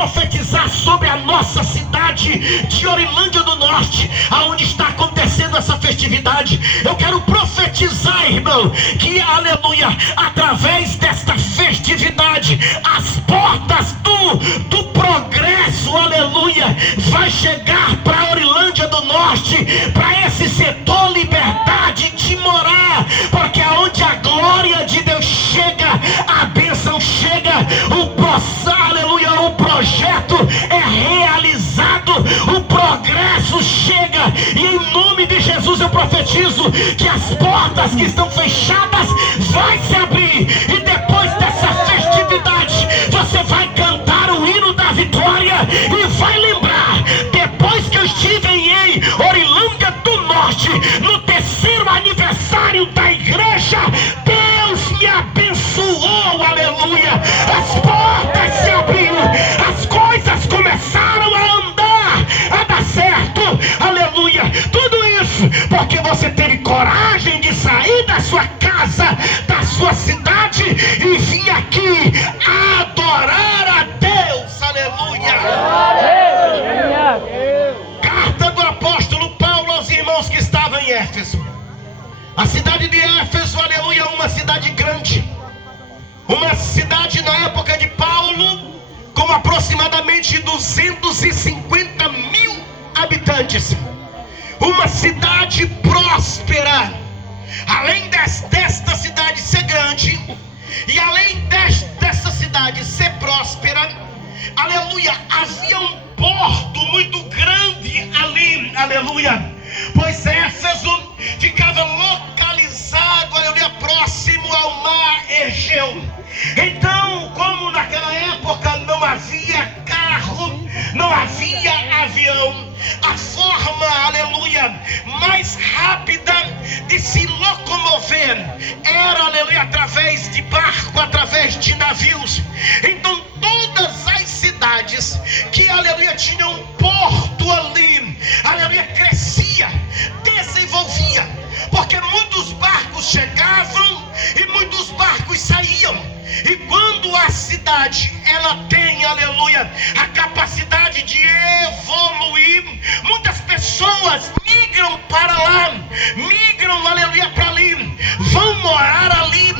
profetizar sobre a nossa cidade de Orilândia do Norte, aonde está acontecendo essa festividade. Eu quero profetizar, irmão, que, aleluia, através desta festividade, as portas do progresso, aleluia, vai chegar para Orilândia do Norte, para esse setor liberdade de morar, porque aonde a glória de Deus chega, a bênção chega, aleluia, o projeto é realizado, o progresso chega, e em nome de Jesus eu profetizo que as portas que estão fechadas vai se abrir, e depois dessa festividade você vai cantar o hino da vitória e vai lembrar: depois que eu estive em Orilândia do Norte, no terceiro aniversário da igreja, Deus me abençoou, aleluia, as portas se abriram, as coisas começaram a andar, a dar certo, aleluia. Tudo isso porque você teve coragem de sair da sua casa, da sua cidade, e vir aqui adorar a Deus, aleluia. Carta do apóstolo Paulo aos irmãos que estavam em Éfeso. A cidade de Éfeso, aleluia, uma cidade grande, uma cidade na época de Paulo com aproximadamente 250 mil habitantes, uma cidade próspera. Além desta cidade ser grande, e além desta cidade ser próspera, aleluia, havia um porto muito grande ali, aleluia, pois Éfeso ficava localizado, aleluia, próximo ao mar Egeu. Então, como naquela época não havia carro, não havia avião, a forma, aleluia, mais rápida de se locomover era, aleluia, através de barco, através de navios. Então todas as cidades que, aleluia, tinham um porto ali, aleluia, crescia, desenvolvia, porque muitos barcos chegavam e muitos barcos saíam. E quando a cidade ela tem, aleluia, a capacidade de evoluir, muitas pessoas migram para lá, migram, aleluia, para ali, vão morar ali,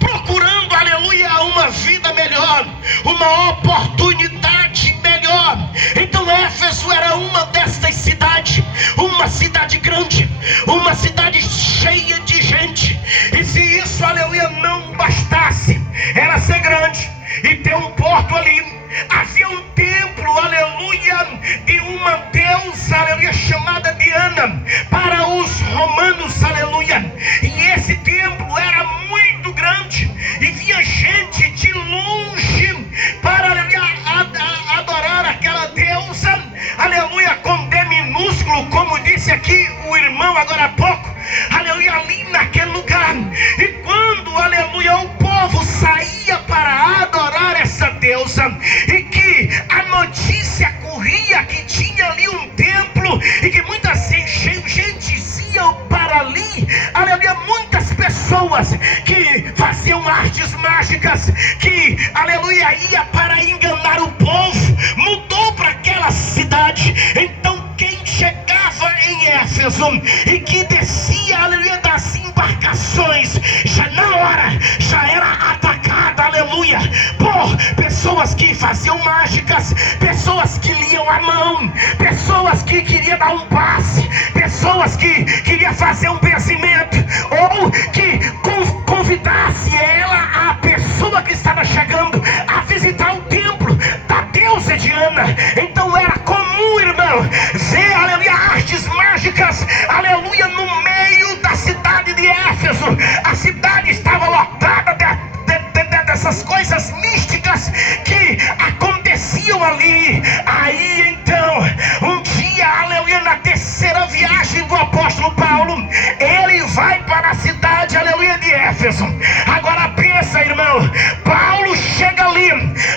procurando, aleluia, uma vida melhor, uma oportunidade melhor. Então Éfeso era uma destas cidades, uma cidade grande, uma cidade cheia de gente. E se isso, aleluia, não bastasse, era ser grande e ter um porto ali, havia um templo, aleluia, de uma deusa, aleluia, chamada Diana, para os romanos, aleluia. E esse templo era muito grande, e vinha gente de longe para, aleluia, adorar aquela deusa, aleluia, com D minúsculo, como disse aqui o irmão agora há pouco, aleluia, ali naquele lugar. E quando, aleluia, o povo saía para adorar essa deusa, e que a notícia corria que tinha ali um templo, e que muitas gente iam para ali, aleluia, muitas pessoas que faziam artes mágicas, que, aleluia, ia para enganar o povo, mudou para aquela cidade. Então quem chegava em Éfeso e que descia, aleluia, das embarcações, já na hora, já era atacada, aleluia, por pessoas que faziam mágicas, pessoas que liam a mão, pessoas que queriam dar um passe, pessoas que queriam fazer um benzimento, ou que convidasse ela, a pessoa que estava chegando, a visitar o templo da deusa Diana. Então era comum, irmão, ver, aleluia, artes mágicas, aleluia, no meio da cidade de Éfeso. A cidade estava lotada dessas coisas místicas que aconteciam ali. Aí então, um dia, aleluia, na terceira viagem do apóstolo Paulo, ele vai para a cidade, aleluia, de Éfeso. Agora pensa, irmão, Paulo chega ali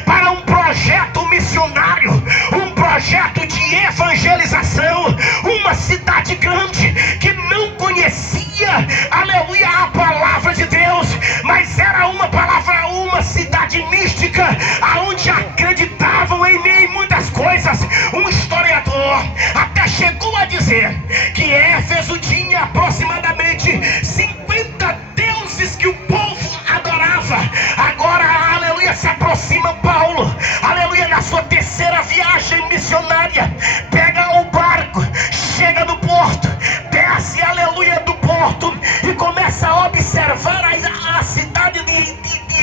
para um projeto missionário, um projeto de evangelização, uma cidade grande que não conhecia, aleluia, a palavra de Deus, mas era uma palavra, uma cidade mística, aonde acreditavam em muitas coisas. Um historiador até chegou a dizer que Éfeso tinha aproximadamente 50 deuses que o povo adorava. Agora, aleluia, se aproxima Paulo, aleluia, na sua terceira viagem missionária. Pega o barco, chega no porto, desce, aleluia, do porto e começa a observar a cidade de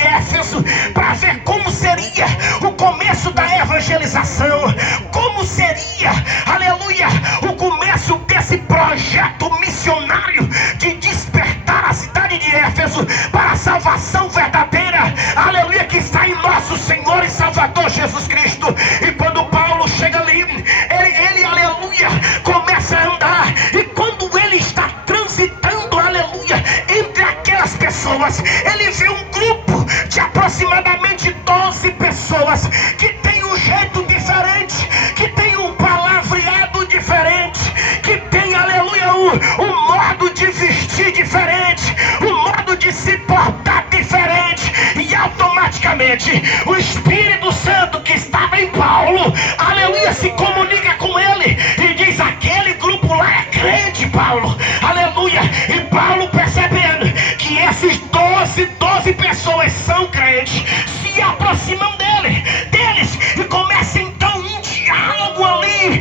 Éfeso, para ver como seria o começo da evangelização, como seria, aleluia, o começo desse projeto missionário de despertar a cidade de Éfeso para a salvação verdadeira, aleluia, que está em nosso Senhor e Salvador Jesus Cristo. E quando Paulo chega ali, ele aleluia, começa a andar, e quando ele está transitando, aleluia, entre aquelas pessoas, ele vê um grupo de aproximadamente 12 pessoas que tem um jeito diferente, que tem um palavreado diferente, que tem, aleluia, um modo de vestir diferente, um modo de se portar diferente. E automaticamente o Espírito Santo que estava em Paulo, aleluia, se comunica com ele e diz: aquele grupo lá é crente, Paulo, aleluia. E Paulo, percebendo que esses 12 pessoas são crentes, se aproximam deles e começa então um diálogo ali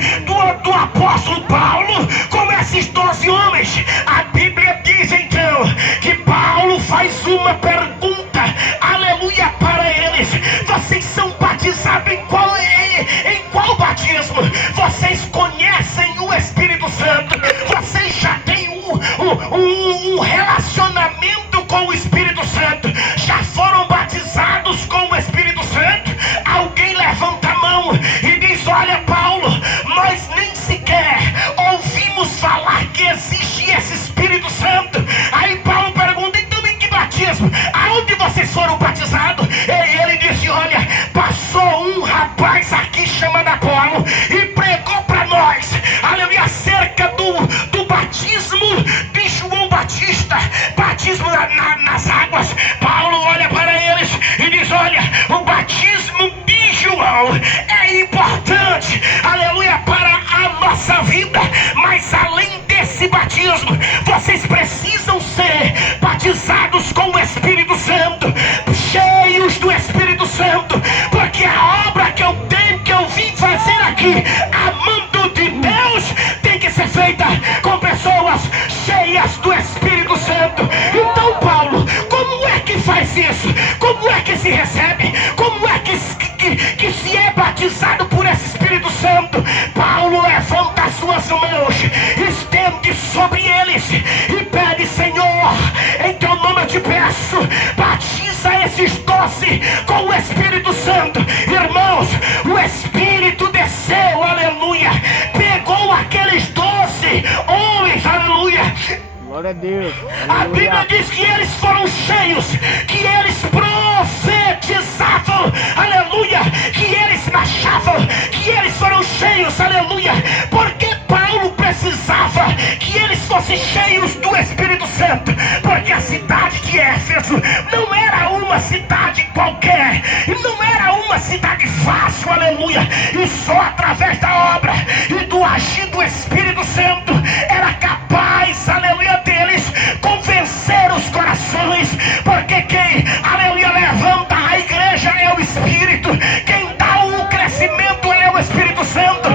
do apóstolo Paulo com esses 12 homens. A Bíblia diz então que Paulo faz uma pergunta, aleluia, para eles: vocês são batizados em qual batismo? Vocês conhecem o Espírito Santo? Vocês já têm um relacionamento com o Espírito Santo? Já foram batizados com o Espírito Santo? Alguém levanta a mão e diz: olha, Paulo, nós nem sequer ouvimos falar que existe esse Espírito Santo. Aí Paulo pergunta: então em que batismo? Aonde vocês foram batizados? E ele disse: olha, passou um rapaz aqui chamado Apolo e pregou para nós, aleluia, acerca do batismo de João Batista, batismo nas águas. Paulo olha para eles e diz: olha, o batismo de João é importante, aleluia, para a nossa vida, mas além desse batismo, vocês precisam ser batizados com o Espírito Santo, cheios do Espírito Santo, porque a obra que eu vim fazer aqui, amando de Deus, tem que ser feita com pessoas cheias do Espírito Santo. Então, Paulo, como é que faz isso? Como é que se recebe? Como é que se é batizado por esse Espírito Santo? Paulo levanta as suas mãos, estende sobre eles e pede: Senhor, em teu nome eu te peço, batiza esses 12 com o Espírito Santo. Irmãos, o Espírito desceu, aleluia, pegou aqueles 12 homens, aleluia. Glória a Deus. A Bíblia diz que eles foram cheios, que eles profetizavam, aleluia, que eles marchavam, que eles foram cheios, aleluia, porque Paulo precisava que eles fossem cheios do Espírito Santo, porque a cidade de Éfeso não era uma cidade qualquer, não era uma cidade fácil, aleluia, e só através da obra e do agir do Espírito Santo era capaz, aleluia, deles convencer os corações, porque quem, aleluia, levanta a igreja é o Espírito, quem dá o crescimento é o Espírito Santo.